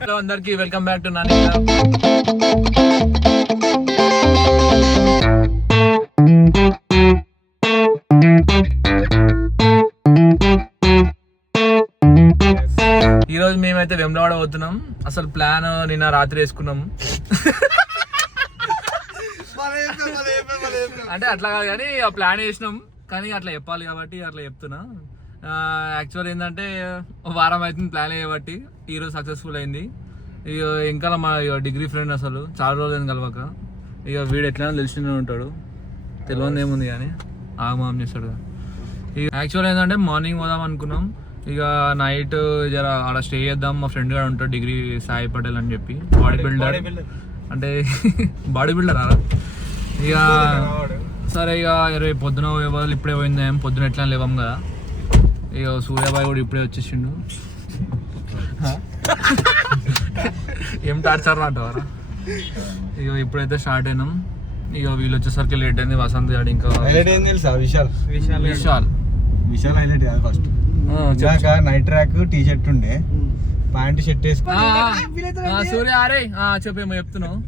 Hello అందరికి welcome back to Nani. ఈరోజు మేమైతే వెమ్లవాడ పోతున్నాం. అసలు ప్లాన్ నిన్న రాత్రి వేసుకున్నాం. అంటే అట్లా కాదు కానీ ఆ ప్లాన్ వేసినాం, కానీ అట్లా చెప్పాలి కాబట్టి అట్లా చెప్తున్నా. యాక్చువల్ ఏంటంటే వారం అవుతుంది ప్లాన్ అయ్యేబట్టి ఈరోజు సక్సెస్ఫుల్ అయింది. ఇక ఇంకా మా డిగ్రీ ఫ్రెండ్ అసలు చాలా రోజులు కలవక, ఇక వీడు ఎట్లైనా తెలిసిందే ఉంటాడు, తెలియదు ఏముంది కానీ ఆగమాం చేస్తాడు. ఇక యాక్చువల్ ఏంటంటే మార్నింగ్ పోదాం అనుకున్నాం, ఇక నైట్ జర అలా స్టే చేద్దాం. మా ఫ్రెండ్ గారు ఉంటాడు డిగ్రీ సాయి పటేల్ అని చెప్పి, బాడీ బిల్డర్ అంటే బాడీ బిల్డర్ అలా. ఇక సరే ఇక రేపు పొద్దున వాళ్ళు ఇప్పుడే పోయింది, పొద్దున ఎట్లా లేవాం కదా. ఇక సూర్యాబాయ్ కూడా ఇప్పుడే వచ్చేసిండు. ఏం టార్చర్ అంటారా. ఇక ఇప్పుడైతే స్టార్ట్ అయినాం. ఇక వీళ్ళు వచ్చేసరికి లేట్ అయింది. వసంత్ గారు ఇంకా విశాల్ హైలైట్ కాదు. First night track T shirt ఉండే, ప్యాంట్ షర్ట్ వేసుకున్నా. సూర్య అరే చెప్పేమో చెప్తున్నావు.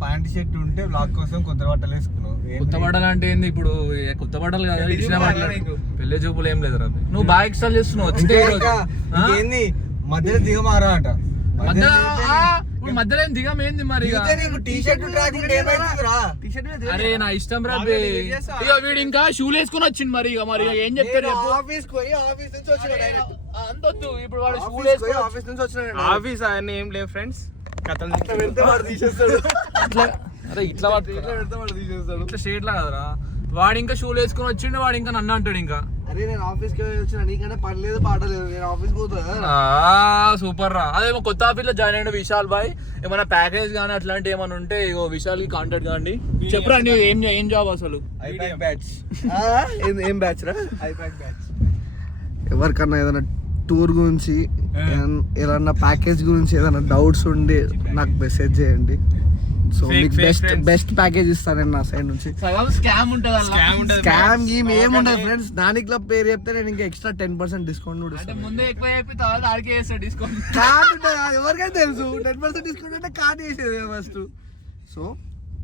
ప్యాంట్ షర్ట్ ఉంటే బ్లాక్ కోసం కొత్త బట్టలు వేసుకున్నావు. కొత్త బట్టలు అంటే ఏంది ఇప్పుడు? కొత్త బట్టలు కదా, ఇచ్చిన బట్టలు. పెళ్లి చూపులు ఏం లేదు రవి, నువ్వు బాగా ఎక్స్ట్రా చేస్తున్నావు. ఏంది మధ్యలో దిగమారా అంట. మధ్యలో ఏం దిగం ఏంది మరి? అరే నా ఇష్టం రా. ఇక వీడు ఇంకా షూలు వేసుకుని వచ్చింది మరి. ఇక మరి ఏం చెప్తారు? అంతొద్దు ఇప్పుడు వాడు షూలు వేసుకుని ఆఫీస్ నుంచి వచ్చిన. ఆఫీస్ ఆయన ఏం లేదు ఫ్రెండ్స్, అరే ఇట్లా స్టేట్ లా కదరా. వాడు ఇంకా షూలు వేసుకుని వచ్చిండు, వాడు ఇంకా నన్ను అంటాడు ఇంకా. అరే నేను ఆఫీస్ కి వచ్చిన, నీకంటే పడలేదు పాడలేదు, నేను ఆఫీస్ పోతా. సూపర్ రా. అదేమో కొత్త ఆఫీస్ లో జాయిన్ అయ్యాడు విశాల్ బాయ్. ఏమైనా ప్యాకేజ్ కానీ అట్లాంటి ఏమైనా ఉంటే ఇగో విశాల్ కి కాంటాక్ట్ కాండి. చెప్పరా ఏం జాబ్ అసలు? ఏం బ్యాచ్ రా? ఎవరికన్నా ఏదైనా టూర్ గురించి ఏదన్నా ప్యాకేజ్ గురించి ఏదైనా డౌట్స్ ఉండి నాకు మెసేజ్ చేయండి. సో మీకు బెస్ట్ ప్యాకేజ్ ఇస్తానండి నా సైడ్ నుంచి. స్కామ్ గేమ్ ఏముండదు ఫ్రెండ్స్. నాని క్లబ్ పేరు చెప్తే నేను ఇంకా ఎక్స్ట్రా 10% డిస్కౌంట్ కూడా ఇస్తాను. ఎవరికైనా తెలుసు 10% డిస్కౌంట్ అంటే కార్డ్ వేసేది ఫస్ట్. సో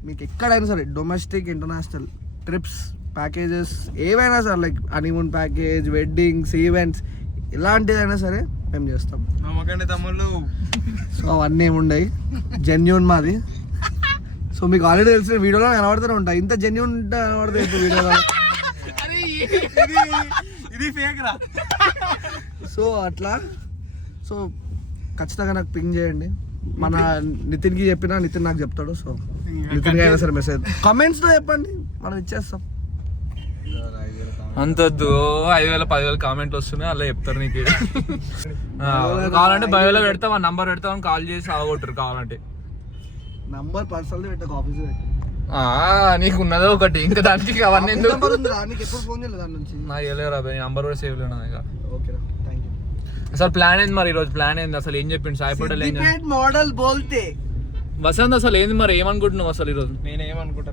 మీకు ఎక్కడైనా సరే డొమెస్టిక్ ఇంటర్నేషనల్ ట్రిప్స్ ప్యాకేజెస్ ఏవైనా సరే, like honeymoon package, weddings, events, ఇలాంటిదైనా సరే మేము చేస్తాం. సో అవన్నీ ఏముండయి, జెన్యూన్ మాది. సో మీకు ఆల్రెడీ తెలిసిన వీడియోలో కనబడుతూనే ఉంటాయి. ఇంత జెన్యూన్ ఉంటే కనబడుతుంది ఇప్పుడు వీడియోలో. ఇది ఫేక్ రా. సో అట్లా. సో ఖచ్చితంగా నాకు పింగ్ చేయండి. మన నితిన్కి చెప్పినా నితిన్ నాకు చెప్తాడు. సో నితిన్కి అయినా సరే మెసేజ్ కామెంట్స్ లో చెప్పండి, మనం ఇచ్చేస్తాం. అంతొద్దు, 5,000 10,000 కామెంట్లు వస్తున్నాయి, అలా చెప్తారు నీకు. కావాలంటే బయోలో పెడతాం, ఆ నంబర్ పెడతాం, కాల్ చేసి ఆగొట్టరు కావాలంటే. నంబర్ పర్సనల్ పెట్టకు, ఆఫీస్ నీకు ఉన్నదో ఒకటి, ఇంకా దానికి అవన్నీ నీకు ఎప్పుడు ఫోన్ చేయలేదు దాని నుంచి. నాకు వెళ్ళలేరా నంబర్ కూడా సేవ్ లేనా. ఓకేనా, థాంక్యూ. అసలు ప్లాన్ ఏంది మరి? ఈరోజు ప్లాన్ ఏంది అసలు? ఏం చెప్పిండు సాయి పటేల్? మోడల్ బోల్తే వసంత్ అసలు ఏంది మరి? ఏమనుకుంటున్నావు అసలు ఈరోజు? నేనేమనుకుంటా,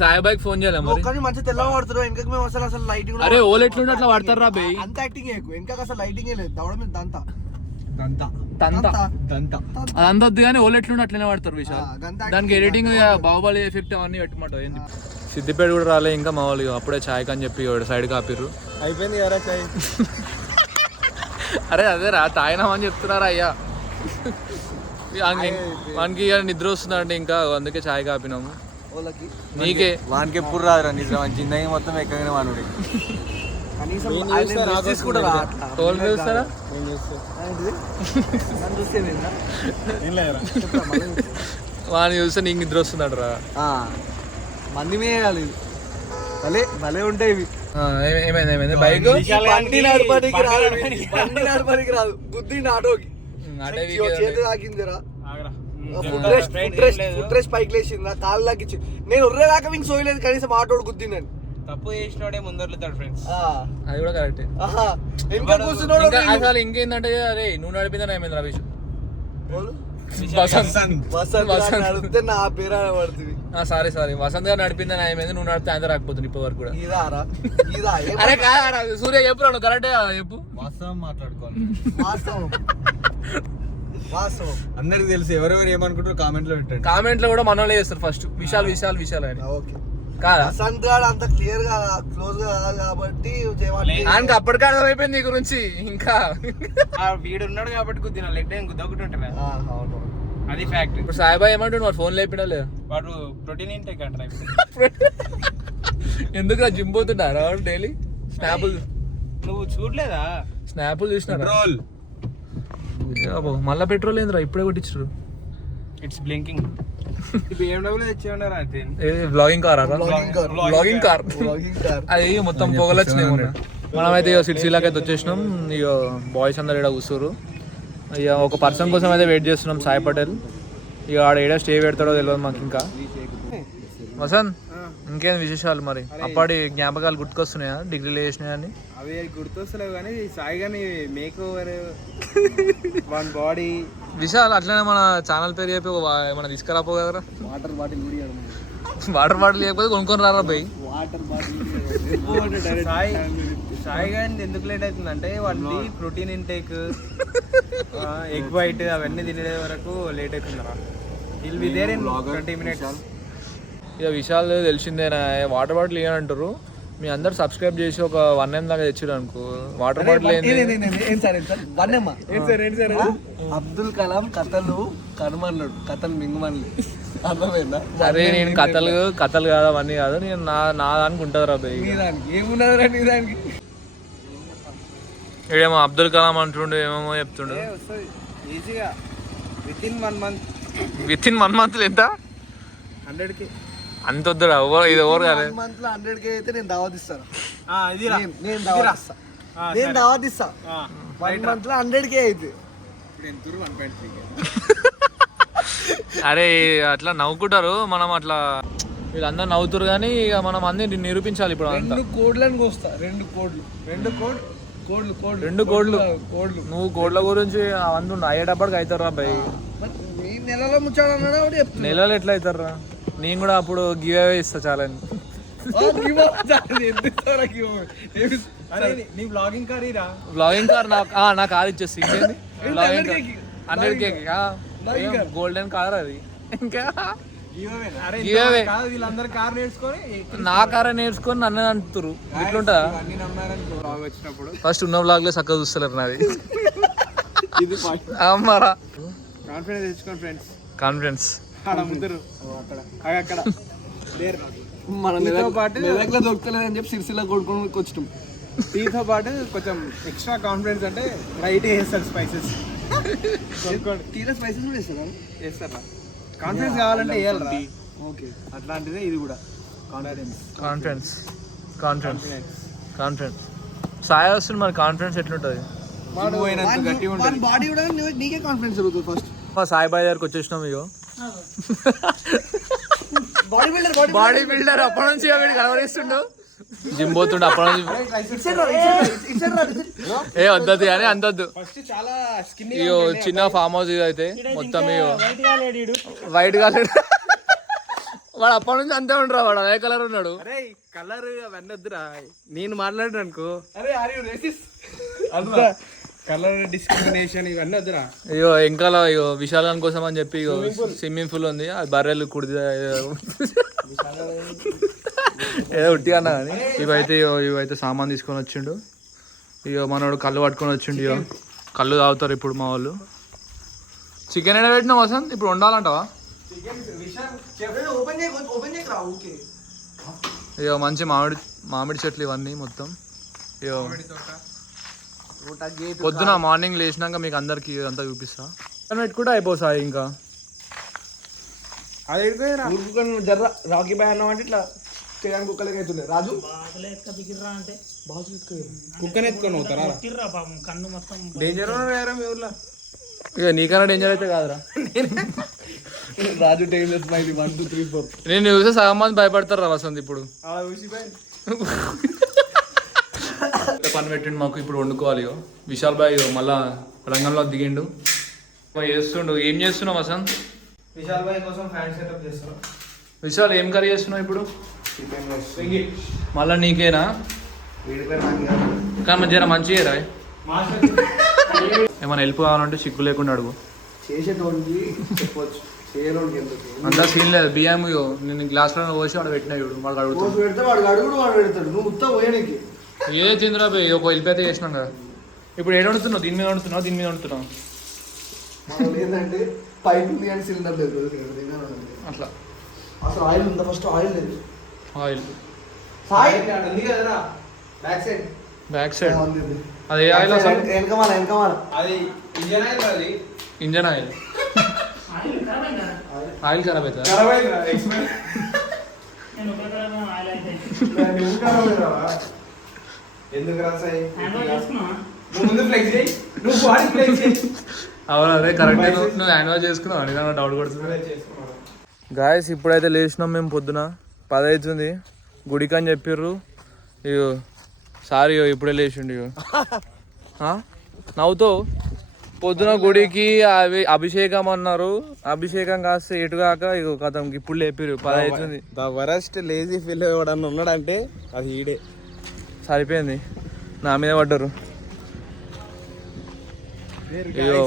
సాయిబాయికి ఫోన్ చేయాలి మరి. మంచి తెల్లగా పడుతున్నావు వెనక. మేము అసలు లైటింగ్, అరే ఓల్ ఎట్లుంటే అట్లా పడతారా బే? అంత యాక్టింగ్ వెనక అసలు లైటింగ్ లేదు, దవడ మీద దంతా అదంతా వద్దు కానీ ఓల్ ఎట్లుంటే అట్లనే పడతారు విశాల్. దానికి ఎడిటింగ్ బాహుబలి ఎఫెక్ట్ అవన్నీ పెట్టమంటావు ఏంది? సిద్దిపేట కూడా రాలే ఇంకా మా వాళ్ళు, అప్పుడే ఛాయ్ అని చెప్పి సైడ్ కాపిర్రు. అయిపోయింది కదా ఛాయ్. అరే అదే రా, తాగినామని చెప్తున్నారా అయ్యా. వానికి నిద్ర వస్తుందంటే ఇంకా, అందుకే ఛాయ్ కాపినాము. నీకే వానికి ఎప్పుడు రాదురా నిద్ర, జిందగీ మొత్తం ఎక్కగానే వానుడి. వాడిని చూస్తే నీకు నిద్ర వస్తుందట రా. మంది మేయాలి, భలే భలే ఉంటాయి ఇవి. ఏమైంది బైక్ బండి నడపడానికి రాదు, గుద్ది ఆటోకి చేతి తాకిందిరా. ఫుట్ రెస్ట్ పైకి లేచింది, కాళ్ళు లాక్కించి. నేను ఉర్రే దాకా మీకు సోయలేదు, కనీసం ఆటోడు గుద్దిందని. తప్పు చేసినోడే ముందరుతాడు ఫ్రెండ్స్. అది కూడా కరెక్ట్. ఇంకా కూర్చున్నాడు. అసలు ఇంకేందంటే, అరే నువ్వు నడిపిందా ఏమైంది రవీష్? అడిగితే నా పేరు పడుతుంది. సారీ వసంత్ గారు నడిపిందని ఆయన నువ్వు నడిపితే ఆయన రాకపోతుంది ఇప్పటి వరకు కూడా. ఇదారా ఇదా అరే కాదా సూర్య చెప్పు నువ్వు కరెక్టే చెప్పు. వాస్తవం మాట్లాడుకోవాలి. వాస్తవం వాస్తవం అందరికి తెలుసు ఎవరెవరు ఏమనుకుంటారు కామెంట్ లో పెట్టండి. కామెంట్ లో కూడా మనోళ్ళే చేస్తారు ఫస్ట్ విశాల్ అని ఓకే కాదా. వసంత్ గారు అంత క్లియర్ గా క్లోజ్ గా కాదు కాబట్టి ఆయనకి అప్పటికే అర్థమైపోయింది నీ గురించి. ఇంకా వీడు ఉన్నాడు కాబట్టి కొద్దిగా లెగ్ టైం గుద్దొకటి అది ఫ్యాక్ట్. ఇప్పుడు సాయిబాబా ఏమంటుండు మరి ఫోన్ లేపినా లేదా వాడు ప్రోటీన్ ఇంటేక్ అంటారు. ఎందుకు జిమ్ పోతున్నారా డైలీ? స్నాపులు నువ్వు చూడలేదా? స్నాపులు చూసినారా? పెట్రోల్ మళ్ళా పెట్రోల్ ఏందిరా ఇప్పుడే కొట్టించారు. It's blinking. BMW తెచ్చి ఉన్నారా? Blogging car blogging car blogging car అది మొత్తం పొగలు వచ్చినాయి మొన్న. మనమైతే ఇక సిటీలాకి అయితే వచ్చేసినాం. ఇక బాయ్స్ అందరు ఇక్కడ కూర్చోరు. ఇక ఒక పర్సన్ కోసం అయితే వెయిట్ చేస్తున్నాం, సాయి పటేల్. ఇక ఆడ ఏడా స్టే పెడతాడో తెలియదు మాకు ఇంకా. వసంత్ ఇంకేం విశేషాలు మరి? అప్పటి జ్ఞాపకాలు గుర్తుకొస్తున్నాయా డిగ్రీలో చేసినాయని? అవి గుర్తొస్తలేవు కానీ సాయి గాని make over one body Vishal అట్లనే మన ఛానల్ పేరు చెప్పి మన తీసుకురాపో కదరా. వాటర్ బాటిల్ వాటర్ బాటిల్ లేకపోతే కొనుక్కొని రారా పోయి. వాటర్ బాటిల్ సాయి గాని ఎందుకు లేట్ అవుతుందంటే వాళ్ళది ప్రోటీన్ ఇంటేక్ ఎగ్ వైట్ అవన్నీ తినే వరకు లేట్ అవుతుందా. Will be there in 20 minutes. ఇక విశాల్ తెలిసిందేనా వాటర్ బాటిల్ ఇవ్వనంటారు. మీ అందరు సబ్స్క్రైబ్ చేసి ఒక 1M దాకా తెచ్చారు అనుకో. వాటర్ బాటిల్ అబ్దుల్ కలాం కథలు కనుమన్నాడు, కథలు మింగమని. అర్థమైందా? అరే నేను కథలు కాదు అవన్నీ కాదు, నేను నా దానికి ఉంటుంది రా బై. ఏమున్నదా నీ దానికి? ఇడేమో అబ్దుల్ కలాం అంటుండు, ఏమేమో చెప్తుండు. ఈజీగా with in 1 month. With in 1 month ఎంత? 100K. అంత వద్దురా, ఇది ఓవర్ కాదు. 1 month లో 100K అయితే నేను దావత్ ఇస్తాను. నేను నేను దావత్ ఇస్తా. 1 month లో 100K అయితే అరే అట్లా నవ్వుకుంటారు, మనం అట్లా వీళ్ళందరూ నవ్వుతారు కానీ ఇక మనం అందరినీ నిరూపించాలి ఇప్పుడు. అంతా 2 కోడ్లను కోస్తా. 2 కోడ్లు నువ్వు కోడ్ల గురించి అవన్నీ అయ్యేటప్పటికి అవుతారా భయ్. నెలలో ముచ్చాడన్నాడు ఆవిడ చెప్తున్నా. నెలలు ఎట్లా అవుతారా? నేను కూడా అప్పుడు గివ్ అవే ఇస్తా చాలా. బ్లాగింగ్ కార్ నా కార్ ఇచ్చేసి ఇంకేంది blogging car 100K golden car అది. ఇంకా వీళ్ళందరూ కార్ నేర్చుకొని నా కార్ నేర్చుకొని నన్ను అంటున్నారు. ఇట్లుంటా వచ్చినప్పుడు ఫస్ట్ ఉన్న బ్లాగ్ లో చక్కగా చూస్తలేరు నాది. అమ్మారా కాన్ఫిడెన్స్ తెచ్చుకోండి ఫ్రెండ్స్. కాన్ఫిడెన్స్ అక్కడ మన మెదక్లో దొరుకుతలేదని చెప్పి సిరిసిల్ల కొడుకొని వచ్చినాం. టీతో పాటు కొంచెం ఎక్స్ట్రా కాన్ఫిడెన్స్ అంటే రైట్ వేస్తారు స్పైసెస్. టీలో స్పైసెస్ కూడా వేస్తారా? కాన్ఫిడెన్స్ కావాలంటే వేయాలరా. ఓకే, అట్లాంటిదే ఇది కూడా. కాన్ఫిడెన్స్ సాయి వస్తుంది మరి. కాన్ఫిడెన్స్ ఎట్లుంటుంది? బాడీ కూడా నీకే కాన్ఫిడెన్స్ జరుగుతుంది ఫస్ట్. మా సాయి బాయ్ దగ్గరకు వచ్చేసినాం. ఇగో బాడీ బిల్డర్ అప్పటి నుంచి వీడు కలవరిస్తుండు, జిమ్ పోతుండు అప్పటి నుంచి. ఏ వద్దదు కానీ అంతొద్దు. ఇగో చిన్న ఫామ్ హౌస్ ఇది అయితే మొత్తం వైట్ కాలేడు. వాడు అప్పటి నుంచి అంతే ఉండరా, వాడు అదే కలర్ ఉన్నాడు. కలర్ అవన్నీ వద్దురా, నేను మాట్లాడాను అనుకో. కలర్ డిస్క్రిమినేషన్ ఇవన్నీ వద్దురా. అయ్యో ఇంకా ఇగో విశాలం కోసం అని చెప్పి ఇగో స్విమ్మింగ్ పూల్ ఉంది, అది బర్రెలు కుడిది ఏదో ఉట్టిగా అన్నా కానీ. ఇవైతే సామాన్ తీసుకొని వచ్చిండు. ఇగో మనోడు కళ్ళు పట్టుకొని వచ్చిండు. ఇగో కళ్ళు తాగుతారు ఇప్పుడు మా వాళ్ళు. చికెన్ ఎడ పెట్టినా వసంత్ ఇప్పుడు వండాలంటావా? ఇగో మంచి మామిడి చెట్లు ఇవన్నీ మొత్తం. ఇగో పొద్దున మార్నింగ్ లేచినాక మీకు అందరికి అంతా చూపిస్తా. పెట్టుకుంటే అయిపోసా ఇంకా. జర్ర రాకీ బాయ్ అన్నావు అంటే ఇట్లా చేయడానికి కుక్కలకి అవుతుంది. రాజు కుక్కని ఎత్తుకొని పోతారా? డేంజర్ మీ ఊర్లో. ఇక నీకన్నా డేంజర్ అయితే కాదురా. రాజు డేంజర్ స్మైల్ 1 2 3 4. నేను చూస్తే సగం మంది భయపడతారు రా వసంత్. ఇప్పుడు పని పెట్టిండు మాకు, ఇప్పుడు వండుకోవాలి. ఇగో విశాల్ బాయ్ మళ్ళా రంగంలో దిగిండు, చేస్తుండు. ఏం చేస్తున్నావు వసంత్? విశాల్ బాయ్ కోసం ఫ్యాన్ సెటప్ చేస్తున్నాం. విశాల్ ఏం కర్రీ చేస్తున్నావు ఇప్పుడు? చికెన్ మళ్ళీ నీకేనా? వీడిపోయి నాకు కాదు. కానీ జర మంచిగా రా. ఏమైనా హెల్ప్ కావాలంటే సిగ్గు లేకుండా అడుగు. చేసేటోడికి చెప్పొచ్చు, చేయనోడికి ఎందుకు? అంతా సీన్ లేదు. బియ్యం నేను గ్లాస్లో పోసి వాడు పెట్టినా చూడు, వాడు అడుగుతాడు. పెడితే వాడు అడుగుడు, వాడు పెడతాడు. నువ్వు ఉత్తా పోయానికి ఏ తిందిరా పోయి ఒక వెళ్ళిపోతే చేసినాం కదా. ఇప్పుడు ఏడు వండుతున్నావు? దీని మీద వండుతున్నావు, దీని మీద వండుతున్నావు. మనం ఏంటంటే పైప్ ఉంది కానీ సిలిండర్ లేదు అట్లా. అసలు ఆయిల్ ఉందా? ఫస్ట్ ఆయిల్ లేదు. ఆయిల్ సాయి ఉంది కదరా బ్యాక్ సైడ్. బ్యాక్ సైడ్ అది ఏ ఆయిల్ అసలు? వెనకమాల అది ఇంజన్ ఆయిల్, అది ఇంజన్ ఆయిల్. ఆయిల్ ఖరాబ్ అవుతుంది. ఖరాబ్ అయిందా? ఎక్స్పైర్. ఎందుకు రాసాయి? నువ్వు ముందు ఫ్లెక్స్ చేయి, నువ్వు బాడీ ఫ్లెక్స్ చేయి. అవును, అదే కరెక్ట్. నువ్వు హ్యాండ్ వాష్ చేసుకున్నావు అని డౌట్ కొడుతుంది. గాయస్ ఇప్పుడైతే లేచినాం మేము. పొద్దున 10 అవుతుంది. గుడికి అని చెప్పిర్రు. ఇగో సారీ ఇప్పుడే లేచిండు. ఇగో నవ్వుతో పొద్దున గుడికి అభిషేకం అన్నారు. అభిషేకం కాస్త ఎటు కాక ఇగో కథం ఇప్పుడు లేపిర్రు. 10 అవుతుంది. ద వరస్ట్ లేజీ ఫీల్ ఎవడన్నా ఉన్నాడంటే అది ఈడే. సరిపోయింది, నా మీద పడ్డారు. ఇగో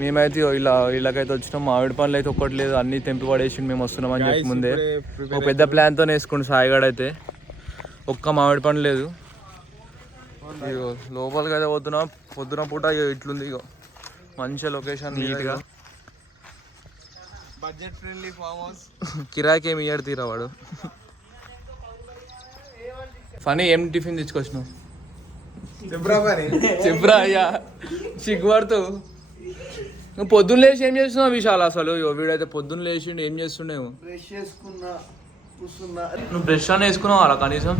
మేమైతే ఇలా ఇళ్ళకైతే వచ్చినాం. మామిడి పండ్లు అయితే ఒక్కటి లేదు, అన్ని తెంపి పడేసి మేము వస్తున్నాం అని చెప్పి ముందే ఒక పెద్ద ప్లాన్తో వేసుకుంటు సాయిగాడు. అయితే ఒక్క మామిడి పండు లేదు. ఇగో లోపలికి అయితే పోతున్నాం. పొద్దున పూట ఇగో ఇట్లుంది. ఇగో మంచి లొకేషన్, నీట్గా. Budget friendly farm house. కిరాకి ఏమి ఇయ్యడు తీరా వాడు. ఫనీ ఏం టిఫిన్ తెచ్చుకొచ్చినావు? చెప్పురా అయ్యా, సిగ్గుపడుతూ. నువ్వు పొద్దున్న లేచి ఏం చేస్తున్నావు విశాల్? అసలు వీడైతే పొద్దున్న లేచిండు, ఏం చేస్తుండేవు? బ్రష్ చేసుకున్నా, కూర్చున్నా. నువ్వు బ్రష్ అని వేసుకున్నావు అలా కనీసం?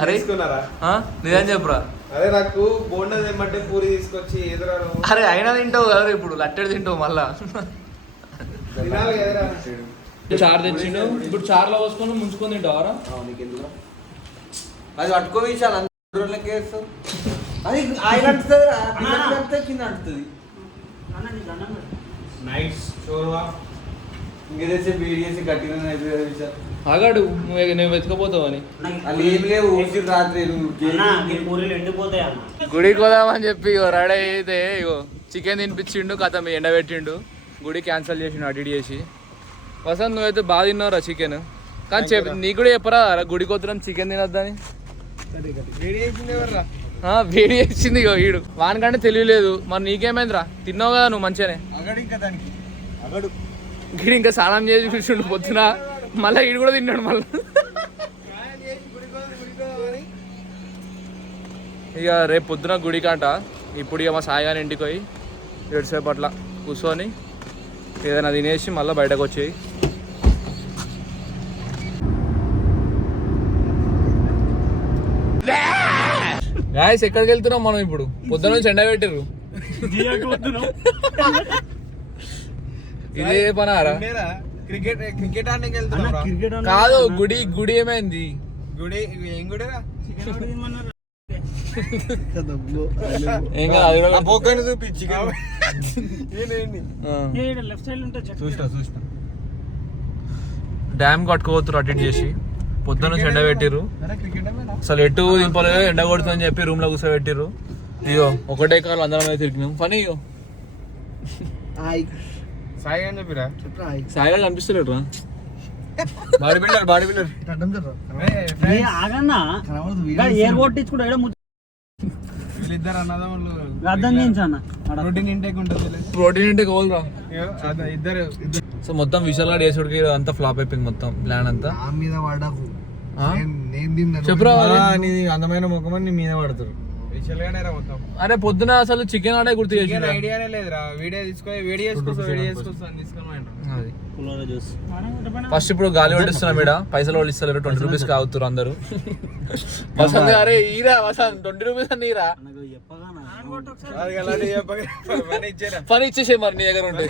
అరే నిజం చెప్పురా. అదే నాకు బోండా తెమ్మంటే పూరి తీసుకొచ్చి ఎదురాను. అరే అయినా తింటావు కదా, ఇప్పుడు లట్టెడు తింటావు మళ్ళా. తినాలి కదరా. చారు తెచ్చిండు, ఇప్పుడు చారులో పోసుకొని ముంచుకొని తింటావారా? అది పట్టుకో విషయాలు అందరిలోకి వేస్తావు. అది ఆయిల్ అంటుంది, కింద అంటుంది. నైస్ షోర్వా. ఇంకేదేసి బీడియేసి గట్టిగా విషయాలు ఆగాడు, నువ్వు వెతకపోతావు అని. అది ఏమి లేవు, ఊసి రాత్రి గుడికి పోదామని చెప్పి రెడీ అయితే ఇగో చికెన్ తినిపించిండు, కథ ఎండబెట్టిండు. గుడి క్యాన్సిల్ చేసిండు అటు ఇటు చేసి. వసంత్ నువ్వైతే బాగా తిన్నావురా చికెన్. కానీ నీకు కూడా చెప్పరా గుడికి వద్దురం చికెన్ తినొద్దని. వేడి చేసింది ఇగో వీడు. వానికంటే తెలియలేదు. మరి నీకేమైందిరా? తిన్నావు కదా నువ్వు మంచిగానే. గిడి ఇంకా స్నానం చేసి కూర్చుండు పొద్దున. మళ్ళీ వీడు కూడా తిన్నాడు మళ్ళీ. ఇక రేపు పొద్దున గుడికంట. ఇప్పుడు ఇక మా సాయిగాని ఇంటికి పోయి 7 సేపు అట్లా కూర్చొని ఏదైనా తినేసి మళ్ళీ బయటకు వచ్చేయి. గాయస్ ఎక్కడికి వెళ్తున్నాం మనం ఇప్పుడు? పొద్దున నుంచి ఎండ పెట్టారు. ఇదే పనారా? క్రికెట్ ఆడడానికి వెళ్తున్నా. కాదు గుడి ఏమైంది? గుడి ఏం గుడిరా? ఏం కాదు, బొక్కని చూపించి డ్యామ్ కట్టుకోవద్దు అటు ఇటు చేసి. పొద్దున్న నుంచి ఎండ పెట్టిర్రు. అసలు ఎటు దింపలేదు, ఎండ కొడుతుందని చెప్పి రూమ్ లో కూర్చోబెట్టిర్రు. ఇగో ఒకటే కాలు అందరం అయితే తిరిగినాం. పని ఇగో సాయి అని చెప్పిరా. సాయిగా కనిపిస్తలేడు రా. బాడీ బిల్డర్ వీళ్ళిద్దరు అన్నదమ్ములు. ప్రోటీన్ ఇంటేక్ ఉంటుంది. ప్రోటీన్ ఇంటేక్ కావాలరా ఇద్దరు. సో మొత్తం విశాల్ గారు వేసుడికి అంతా ఫ్లాప్ అయిపోయింది మొత్తం ప్లాన్ అంతా. మీద పడకు, చెప్పురా. అందమైన ముఖం నీ మీద పడతారు. మొత్తం అరే పొద్దున అసలు చికెన్ ఆడే గుర్తు చేసి ఐడియానే లేదురా. వీడియో తీసుకొని ఫస్ట్ ఇప్పుడు గాలి పడిస్తున్నాం ఇక్కడ. పైసలు వాళ్ళు ఇస్తలేరు, 20 రూపీస్ కావుతారు అందరు. వసంత్ అరే ఈరా వసంత్ 20 రూపీస్ అని ఈరా. పని ఇచ్చేసే మరి నీ దగ్గర ఉంటే.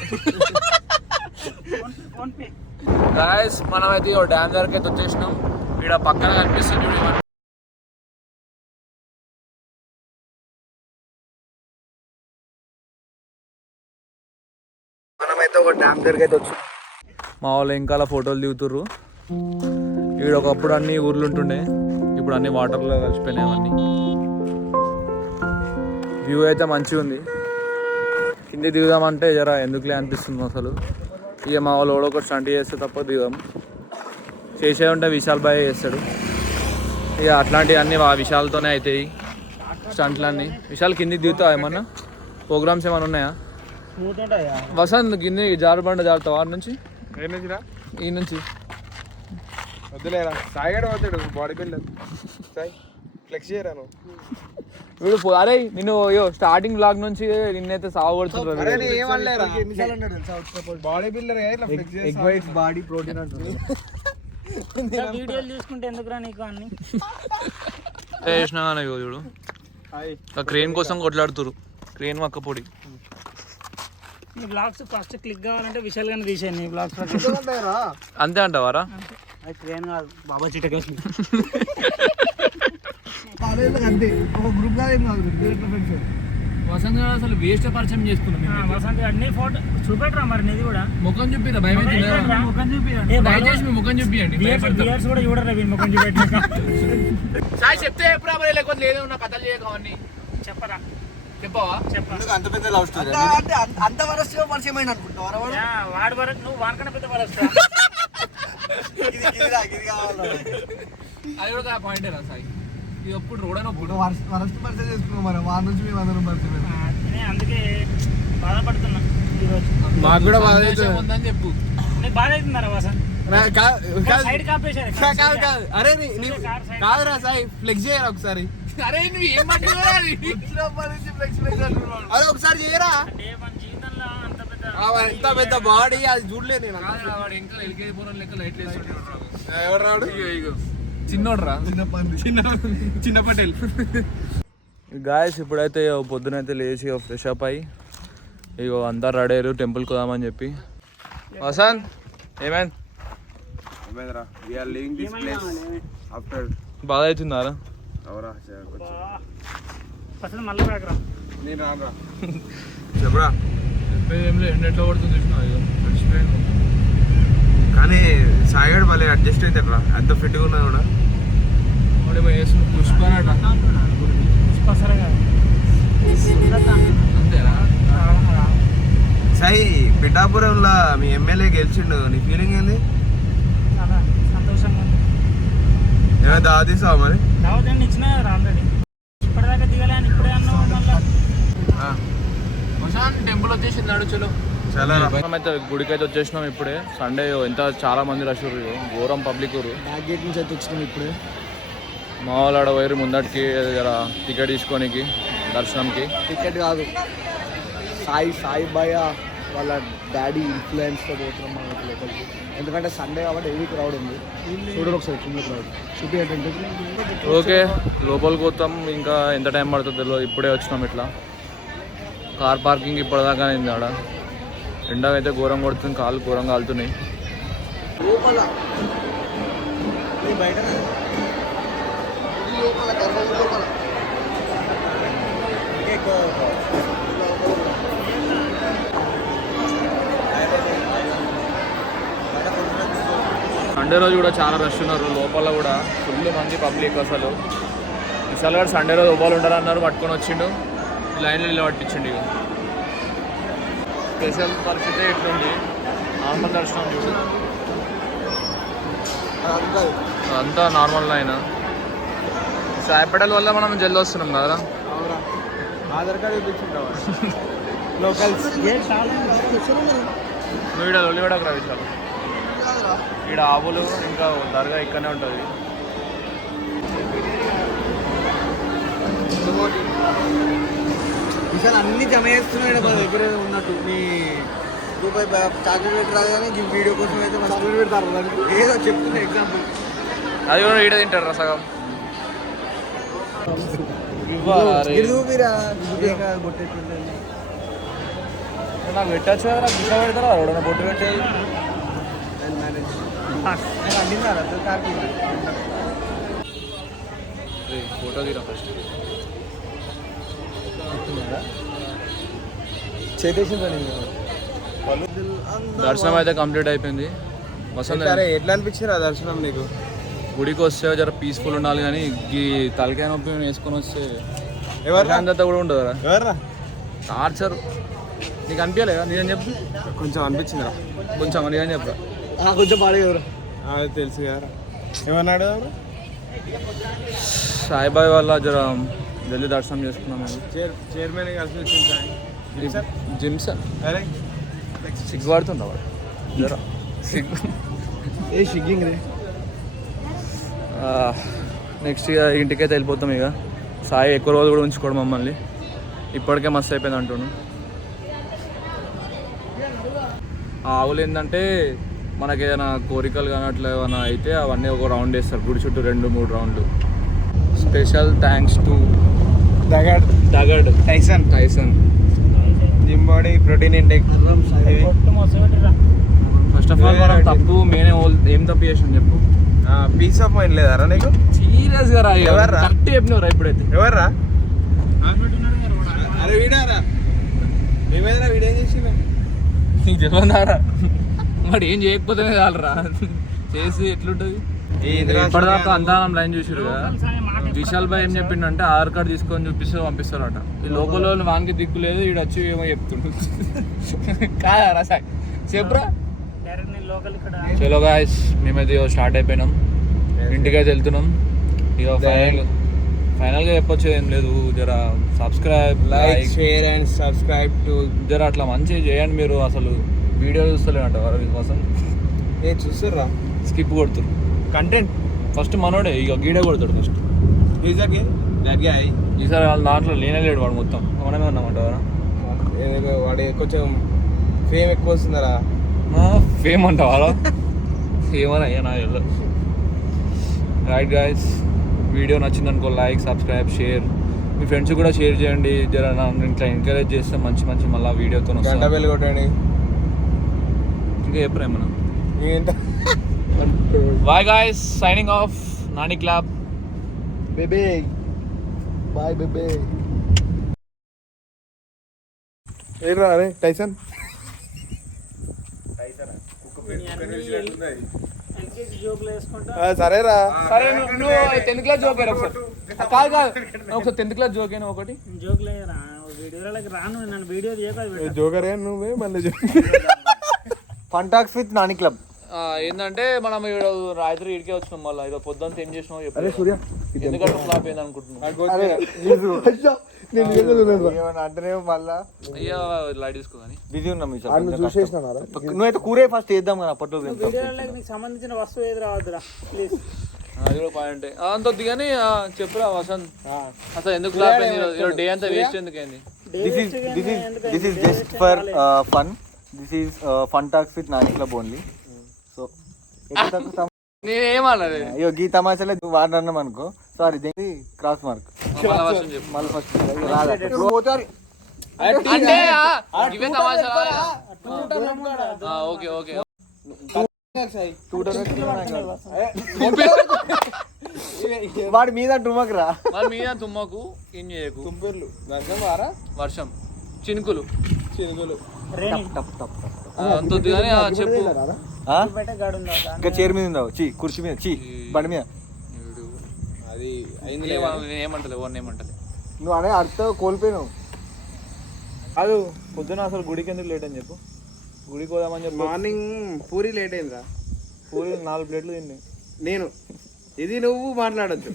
గాయస్ మనమైతే డ్యామ్ దగ్గరికి అయితే వచ్చేసినాం. ఇక్కడ పక్కన కనిపిస్తుంది చూడండి. మనమైతే ఒక డ్యామ్ దగ్గరికి అయితే వచ్చాం. మా వాళ్ళు ఇంకా ఫోటోలు దిగుతుర్రు. ఇక్కడ ఒకప్పుడు అన్ని ఊర్లు ఉంటుండే, ఇప్పుడు అన్ని వాటర్లో కలిసిపోయినాయి అవన్నీ. వ్యూ అయితే మంచిగా ఉంది. కింది దిగుదామంటే జర ఎందుకులే అనిపిస్తుంది అసలు. ఇక మా వాళ్ళు ఒకటి స్టంట్ చేస్తే తప్ప దిగుదాం. చేసే ఉంటే విశాల్ బాయ్ చేస్తాడు. ఇక అట్లాంటివన్నీ ఆ విశాల్తోనే అవుతాయి స్టంట్లన్నీ. విశాల్ కిందికి దిగుతావా? ఏమన్నా ప్రోగ్రామ్స్ ఏమైనా ఉన్నాయా? వసంత్ కింది జారుబండ జారుతావా ఆడ నుంచి? ఈ నుంచి వద్దులేరా, సాయిగాడు పోతాడు బాడీ బిల్డర్. సాయి ఫ్లెక్స్ చేయరా నువ్వు? వీడు అరే నిన్ను స్టార్టింగ్ బ్లాగ్ నుంచి నిన్నైతే సాగు కొడుతున్నారు. Body builder egg whites body protein అంటుంది. వీడియోలు చూసుకుంటే ఎందుకురా నీకు అన్ని చేసినా కానీ చూడు క్రేన్ కోసం కొట్లాడుతురు. క్రేన్ మక్క పొడి. ఈ బ్లాగ్స్ ఫస్ట్ క్లిక్ కావాలంటే విశాల్ గానే తీసేయండి. ఈ బ్లాగ్స్ అంతే అంటావారా? ట్రైన్ కాదు బాబా చిట్టకేసి కాలేజీలో అంతే ఒక గ్రూప్ గా ఏం కాదు ఫ్రెండ్స్. వసంత్ గారు అసలు వేస్ట్ పరిచయం చేసుకున్నాం. వసంత్ అన్ని ఫోటో చూపెట్టరా మరి నీది కూడా ముఖం చూపిరా భయం ముఖం దయచేసి మీ ముఖం చూపియండి. చూపియర్స్ కూడా చూడరా వీళ్ళ ముఖం చూపెట్టినాక. సాయి చెప్తే ఎప్పుడు అవ్వలేదు, లేకపోతే లేదు నా కథలు చేయకవన్నీ చెప్పరా చెప్పవా? చెప్పా అంత పెద్ద లవ్ స్టోరీ అంటే అంత వరస్ట్గా పరిచయం అయిన అనుకుంటావా? వాడి వరకు నువ్వు వాడికన్నా పెద్ద వరస్తా. అది కూడా పాయింట్ రా సాయి. ఇది ఎప్పుడు రోడ్ అని వరస్ట్ పరిచయం చేసుకున్నాం మరి. వారి నుంచి మేము అందరం పరిచయం. అందుకే బాధపడుతున్నా ఈరోజు. మాకు కూడా బాధ ఉందని చెప్పు. నీకు బాధ అవుతుందా వసంత్? సైడ్ కాపేశారు. అరే కాదురా సాయి, ఫ్లెక్స్ చేయరా ఒకసారి. అరే నువ్వు ఏం పట్టుకురా? అరే ఒకసారి చేయరా. అంటే మన జీవితంలో అంత పెద్ద ఎంత పెద్ద బాడీ అది చూడలేదు నేను. వాడు ఇంకా ఎల్కేజీ పూర్వం లెక్క లైట్లు వేస్తుంటాడు. ఎవరు రాడు? చిన్నోడు రా, చిన్న పటేల్. గాయస్ ఇప్పుడైతే పొద్దునైతే లేచి ఫ్రెష్ అప్ అయ్యి ఇగో అందరు రెడీ అయ్యారు టెంపుల్కి వదామని చెప్పి. వసంత్ ఏమైంది? బాగా అవుతుందారా? అసలు మళ్ళీ రాకరా. నేను రానురా. చెప్పరా. ఏం లేదు, ఎండ ఎట్లా పడుతుంది చూసినా మర్చిపోయాను. కానీ సాయిగాడు మళ్ళీ అడ్జస్ట్ అవుతాడు రా, ఎంత ఫిట్గా ఉన్నా కూడా. పుష్పనట అంతేనా? సాయి పిఠాపురంలో మీ ఎమ్మెల్యే గెలిచిండు, నీ ఫీలింగ్ ఏంది? చాలా సంతోషంగా ఉంది. ఏమైనా దావా తీసావా మరి? దావత్ ఏమి ఇచ్చినా ఆల్రెడీ. ఇప్పటిదాకా దిగలే అని ఇప్పుడే అన్నావు మళ్ళీ. టెంపుల్ వచ్చేసింది నడుచులో. చాలా అయితే గుడికి అయితే వచ్చేసినాం ఇప్పుడే. సండే ఎంత చాలా మంది రష్ ఘోరం పబ్లిక్ ఊరు. బ్యాక్ గేట్ నుంచి అయితే వచ్చినాం ఇప్పుడే. మా వాళ్ళు ఆడ వైరు ముందటికి జర టికెట్ తీసుకోనికి దర్శనంకి. టికెట్ కాదు, సాయి బాయ్ వాళ్ళ డాడీ ఇన్ఫ్లుయెన్స్తో పోతున్నాం మన లోపలికి. ఎందుకంటే సండే కాబట్టి హెవీ క్రౌడ్ ఉంది. చూడరు ఒకసారి కింద క్రౌడ్ చూపించండి. ఓకే లోపలికి పోతాం. ఇంకా ఎంత టైం పడుతుందో తెలియదు. ఇప్పుడే వచ్చినాం ఇట్లా. కార్ పార్కింగ్ ఇప్పటిదాకా అయింది ఆడ. ఎండ అయితే ఘోరం కొడుతుంది, కాళ్ళు ఘోరంగా కాలుతున్నాయి. సండే రోజు కూడా చాలా రష్ ఉన్నారు. లోపల కూడా ఫుల్ మంది పబ్లిక్ అసలు. విశాల్ గారు సండే రోజు లోపల ఉంటారు అన్నారు, పట్టుకొని వచ్చిండు. లైన్లో ఇలా పట్టించిండు. ఇక స్పెషల్ పరిస్థితి ఎట్లుంది. నార్మల్ దర్శనం చూడు, అదంతా నార్మల్ లైన్. సాయిపేటల వల్ల మనం జల్ది వస్తున్నాం కదా. ఆధార్ కార్డు చూపించుంటావా? లోకల్స్ నువ్వు ఇక్కడ ఒలిగడకు రా విశాల్. ఇక్కడ ఆవులు ఇంకా దర్గా ఇక్కడనే ఉంటుంది. విశాల్ అన్ని జమ చేస్తున్నాడు మన దగ్గర ఉన్నట్టు. మీ రూపాయి చాక్లెట్ పెట్టి రాదు కానీ వీడియో కోసం అయితే చాక్లెట్ పెడతారు. ఏదో చెప్తున్నా ఎగ్జాంపుల్. అది కూడా ఈడ తింటారు రా సగం. నాకు పెట్టచ్చు కదా, గిట్లా పెడతారా ఎవడన్నా బొట్టు పెట్టేది. ఫోటో తీరా ఫస్ట్. దర్శనం అయితే కంప్లీట్ అయిపోయింది. వసంత్ సరే ఎట్లా అనిపించింది ఆ దర్శనం నీకు? గుడికి వస్తే జర పీస్ఫుల్ ఉండాలి కానీ ఈ తలకాయ నొప్పి వేసుకొని వస్తే ఎవరు ప్రశాంతత కూడా ఉండదు కదా. ఎవర్రా? టార్చర్ నీకు అనిపించలేదా? నేను చెప్పు కొంచెం అనిపించిందిరా. కొంచెం నేను చెప్పరా. కొంచెం పాడే కదరా. అది తెలుసు కదరా. ఏమన్నాడు? సాయిబాబా వల్ల జర జల్దీ దర్శనం చేసుకున్నాం. చైర్మన్ కలిసి వచ్చింది. జిమ్స్ అరే సిగ్గుపడుతుందా వాడు జర సిగ్గు. ఏ షిగ్గింగ్ రే. నెక్స్ట్ ఇక ఇంటికైతే వెళ్ళిపోతాం. ఇక సాయి ఎక్కువ రోజులు కూడా ఉంచుకోవడం మమ్మల్ని. ఇప్పటికే మస్తు అయిపోయింది అంటున్నాను. ఆ ఆవులు ఏంటంటే మనకి ఏదైనా కోరికలు కానీ అట్లా ఏమైనా అయితే అవన్నీ ఒక రౌండ్ వేస్తారు గుడి చుట్టూ 2-3 రౌండ్లు. Special thanks to దగడ్ Tyson gym body protein intake. First of all మనం తప్పు మేనే ఏం తప్పు చేసాం చెప్పు. పీస్ ఆఫ్ మైండ్ లేదారా నీకు? సీరియస్ గా రా. ఎవర్రా? కరెక్ట్ చెప్పినవరా ఇప్పుడైతే. ఎవర్రా? అరే వీడారా? ఏమైందిరా? వీడేం చేసిందా? నీకు తెలియదారా? వాడు ఏం చేయకపోతేనే చాలరా. చేసి ఎట్లుంటది. ఇప్పటిదాకా అంతానం లైన్ చూసిరు కదా. విశాల్ భాయ్ ఏం చెప్పిండంటే ఆధార్ కార్డు తీసుకొని చూపిస్తే పంపిస్తారట. ఈ లోకల్ వాళ్ళు వానికి దిక్కు లేదు. ఈడు వచ్చి ఏమో చెప్తుండు. కాదా సాయి చెప్పురా. చలో గాయస్ మేమైతే స్టార్ట్ అయిపోయినాం. ఇంటికైతే వెళ్తున్నాం. ఇక ఫైనల్గా చెప్పొచ్చు ఏం లేదు. జర subscribe like share and subscribe to. జర అట్లా మంచిగా చేయండి. మీరు అసలు వీడియో చూస్తలేనంట వారి కోసం. ఏ చూస్తుర్రా? స్కిప్ కొడుతురు కంటెంట్. ఫస్ట్ మనోడే ఇక గీడే కొడతాడు ఫస్ట్. ఈసారి వాళ్ళ దాంట్లో లేనేలేడు వాడు మొత్తం. మనమే ఉన్నామంట వాడు కొంచెం ఫేమ్ ఎక్కువ వస్తుందరా. ఫేమ్ అంటావా? ఫేమని అయ్యా నా ఇల్లు. రైట్ గాయస్, వీడియో నచ్చిందనుకో లైక్ సబ్స్క్రైబ్ షేర్. మీ ఫ్రెండ్స్ కూడా షేర్ చేయండి. జర నన్ను ఇట్లా ఎంకరేజ్ చేస్తే మంచి మంచి మళ్ళీ వీడియోతో గంట బెల్ కొట్టండి. ఇంకా ఎప్పుడు ఏమన్నా. Bye guys, signing off. Nani club. బేబే బాయ్ బేబే. ఏరా అరే టైసన్. సరేరా. సరే నువ్వు 10th క్లాస్ జోక్ అయినా ఒకసారి. కాదు ఒకసారి 10th క్లాస్ జోక్ అయినా ఒకటి. జోక్ లేదురా, వీడియోలకి రాను. నన్ను వీడియో చేయక జోకర్ నువ్వే మళ్ళీ. ఫంటాక్స్ విత్ నాని క్లబ్. ఏంటంటే మనం రాత్రి ఇడికే వచ్చినాం. మళ్ళీ ఇక పొద్దున్న ఏం చేసినావు చెప్పు. ఎందుకంటే ఫ్లాప్ అయింది అనుకుంటున్నాం. అంటేనే మళ్ళా అయ్యా లైట్ తీసుకో కానీ బిజీ ఉన్నాం. చూసేసినారా? నువ్వైతే కూరే ఫస్ట్ చేద్దాం కదా అప్పట్లో. వీడియోలకి నీకు సంబంధించిన వస్తువు ఏది రావద్దురా ప్లీజ్. అది కూడా పాయింట్ అంత వద్దు కానీ చెప్పురా వసంత్. అసలు ఎందుకు ఫ్లాప్ అయింది? డే అంతా waste ఎందుకైంది? This is just for fun. This is fun talks with Nani Club only. So నేనేమన్నది అయ్యో గీ తమాషాలే వాడినాం అనుకో. సారీ దీనికి క్రాస్ మార్క్. మళ్ళీ ఫస్ట్ అంటే ఇవే తమాషా. Okay okay. వాడి మీద టుమక్ రా. వాడి మీద తుమ్మకు ఏం చేయకు. తుంపెర్లు వర్షం చినుకులు టప్ అంత వద్దు కానీ చెప్పు. ఇంకా చైర్ మీద ఉందావు. కుర్చీ మీద బండి మీద. అది ఏమంటలే ఎవరిని ఏమంటలే. నువ్వు అనే అర్థం కోల్పోయినావు. అది పొద్దున అసలు గుడికి ఎందుకు లేట్ అని చెప్పు. గుడికి పోదామని చెప్పి మార్నింగ్ పూరి లేట్ అయిందిరా. పూరి 4 ప్లేట్లు తిన్నాయి నేను. ఇది నువ్వు మాట్లాడద్దు.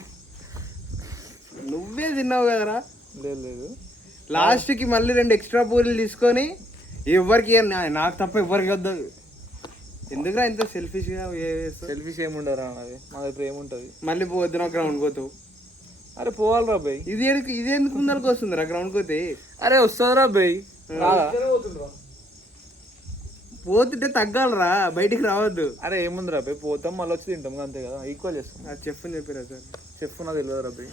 నువ్వే తిన్నావు కదరా. లేదు లాస్ట్కి మళ్ళీ 2 ఎక్స్ట్రా పూరీలు తీసుకొని ఎవరికి నాకు తప్ప ఎవరికి వద్దు. ఎందుకురా ఇంత సెల్ఫిష్గా? సెల్ఫీస్ ఏముండరా అది. మా దగ్గర ఏముంటుంది. మళ్ళీ పొద్దున గ్రౌండ్కి పోతావు. అరే పోవాలిరా బయ్. ఇది ఎందుకు ముందరకు వస్తుందిరా గ్రౌండ్కి పోతే? అరే వస్తుందిరా బయ్. పోతుంటే తగ్గాలరా, బయటికి రావద్దు. అరే ఏముందిరా బయ్, పోతాం మళ్ళీ వచ్చి తింటాం అంతే కదా. ఈక్వల్ చేస్తాం. చెప్పని చెప్పారా సార్? చెప్పు నాకు తెలియదురా బయ్.